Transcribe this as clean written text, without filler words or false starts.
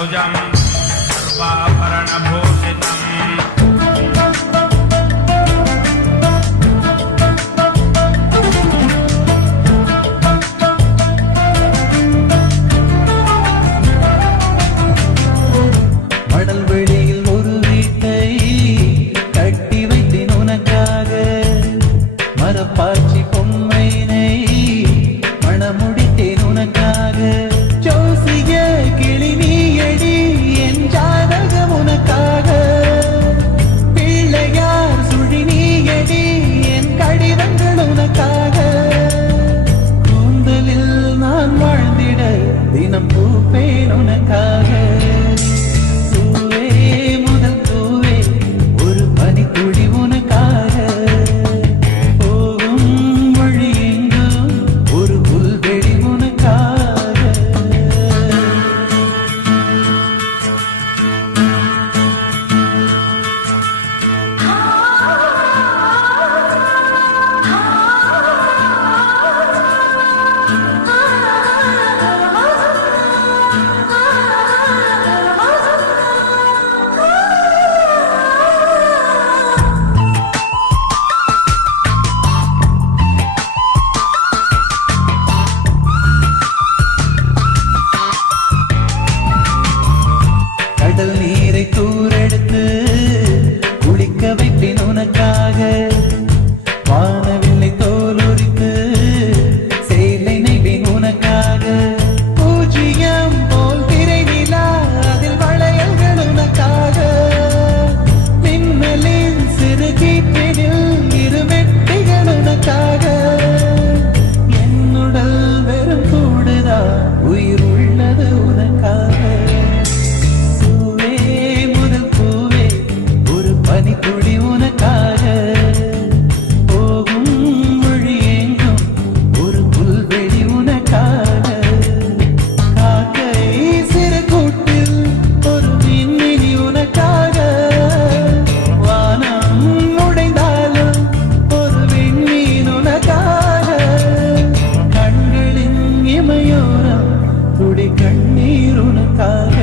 भुजं सर्वाभरणभूषितम् பாச்சி பொம்மைனை மணமுடித்தேன் உனக்காக ஜோசிய கிளி நீயடி என் ஜாதகம் உனக்காக பிள்ளையார் சுழி நீயடி என் கடிதங்கள் உனக்காக கூந்தலில் நான் வாழ்ந்திட தினம் பூப்பேன் உனக்காக பூவே முதல் பூவே ஒரு பனித்துளி உனக்காக கடல் நீரை தூரெடுத்து குளிக்க வைப்பேன் உனக்காக வானவில்லை தோலுரித்து சேலை நெய்வேன் உனக்காக பூஜ்ஜியம் போல் திரை நிலா அதில் வளையல்கள் உனக்காக மின்னலின் சிறு கீற்றினில் இரு வெட்டிகள் உனக்காக என்னுடல் வெறும் கூடுதா உயிர் உள்ளது உனக்காக பனித்துளி உனக்காக போகும் மொழி எங்கும் ஒரு புல்வெளி உனக்காக காக்கை சிறு கூட்டில் ஒரு மின்மினி உனக்காக வானம் உடைந்தாலும் ஒரு விண்மீன் உனக்காக கண்களின் இமையோரம் துளி கண்ணீர் உனக்காக